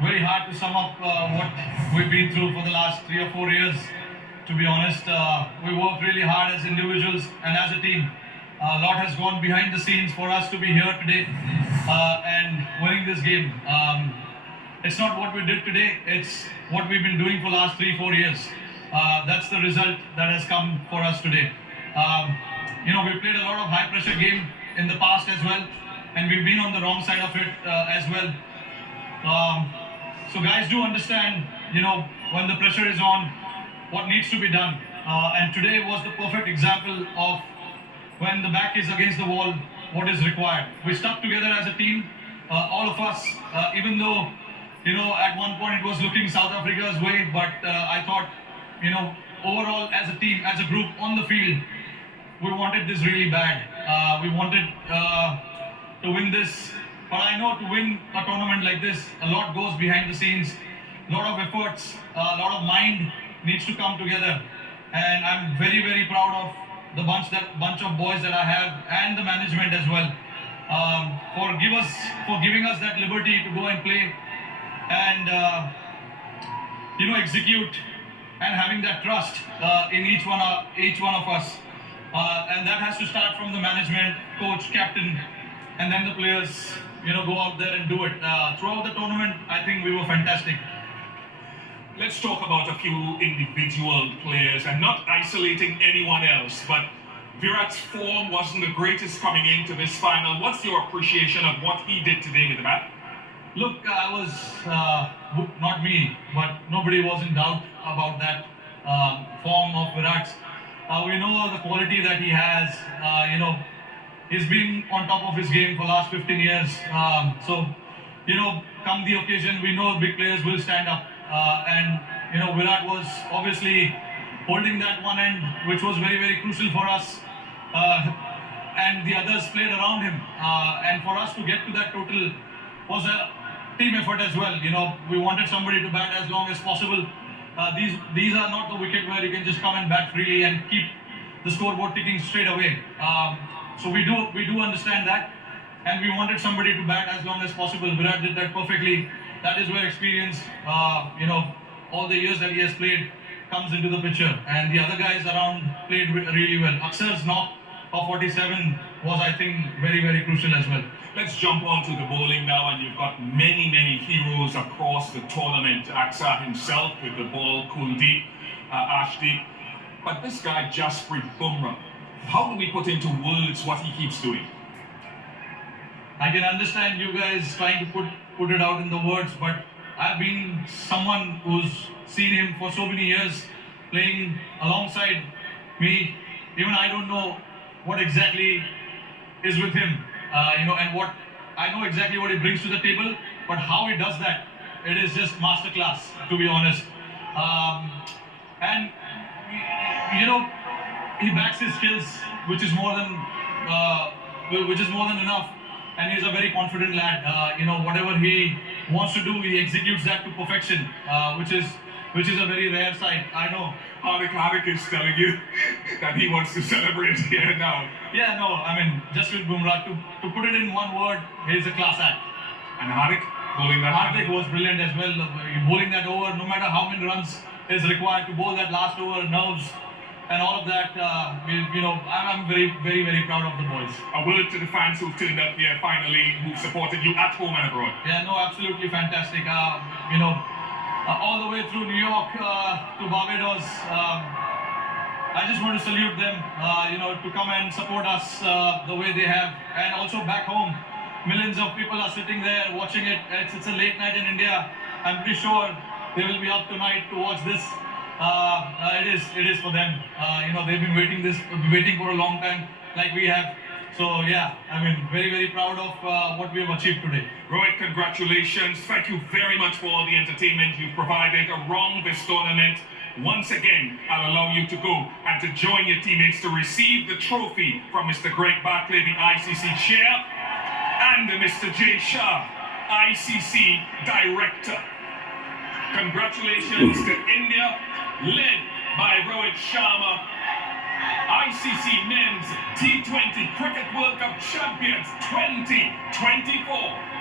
Very hard to sum up what we've been through for the last 3 or 4 years. To be honest, we worked really hard as individuals and as a team. A lot has gone behind the scenes for us to be here today and winning this game. It's not what we did today, it's what we've been doing for the last 3 4 years. That's the result that has come for us today. We played a lot of high pressure game in the past as well, and we've been on the wrong side of it as well. So guys do understand, when the pressure is on, what needs to be done. And today was the perfect example of when the back is against the wall, what is required. We stuck together as a team, all of us, even though, at one point it was looking South Africa's way, but I thought, overall as a team, as a group on the field, we wanted this really bad. We wanted to win this. But I know to win a tournament like this, a lot goes behind the scenes, a lot of efforts, a lot of mind needs to come together. And I'm very, very proud of the bunch of boys that I have and the management as well, for giving us that liberty to go and play and execute and having that trust in each one of us. And that has to start from the management, coach, captain, and then the players, go out there and do it. Throughout the tournament, I think we were fantastic. Let's talk about a few individual players and not isolating anyone else, but Virat's form wasn't the greatest coming into this final. What's your appreciation of what he did today with the bat? Look, I was, not me, but nobody was in doubt about that form of Virat's. We know the quality that he has. He's been on top of his game for the last 15 years. So, come the occasion, we know big players will stand up. And Virat was obviously holding that one end, which was very, very crucial for us. And the others played around him. And for us to get to that total was a team effort as well. We wanted somebody to bat as long as possible. These are not the wicket where you can just come and bat freely and keep the scoreboard ticking straight away. So we do understand that, and we wanted somebody to bat as long as possible. Virat did that perfectly. That is where experience, all the years that he has played comes into the picture. And the other guys around played really well. Aksar's knock of 47 was, I think, very, very crucial as well. Let's jump on to the bowling now, and you've got many, many heroes across the tournament. Axar himself with the ball, Kuldeep, Ashdeep. But this guy, Jasprit Bumrah, how do we put into words what he keeps doing? I can understand you guys trying to put it out in the words, but I've been someone who's seen him for so many years playing alongside me. Even I don't know what exactly is with him, and what I know exactly what he brings to the table, but how he does that, it is just masterclass, to be honest. And he backs his skills, which is more than enough. And he's a very confident lad. Whatever he wants to do, he executes that to perfection, which is a very rare sight. I know. Hardik is telling you that he wants to celebrate here now. Yeah, no, Jasprit Bumrah, to put it in one word, he's a class act. And Hardik bowling that. Hardik was brilliant as well. Bowling that over, no matter how many runs is required to bowl that last over, nerves and all of that. I'm very, very, very proud of the boys. A word to the fans who turned up here finally, who supported you at home and abroad. Yeah, no, absolutely fantastic. All the way through New York to Barbados. I just want to salute them, to come and support us the way they have. And also back home, millions of people are sitting there watching it. It's a late night in India. I'm pretty sure they will be up tonight to watch this. It is for them. They've been waiting for a long time, like we have. So yeah, very, very proud of what we have achieved today. Rohit, congratulations. Thank you very much for all the entertainment you've provided around this tournament. Once again, I'll allow you to go and to join your teammates to receive the trophy from Mr. Greg Barclay, the ICC chair, and Mr. Jay Shah, ICC director. Congratulations to India, led by Rohit Sharma, ICC Men's T20 Cricket World Cup Champions 2024.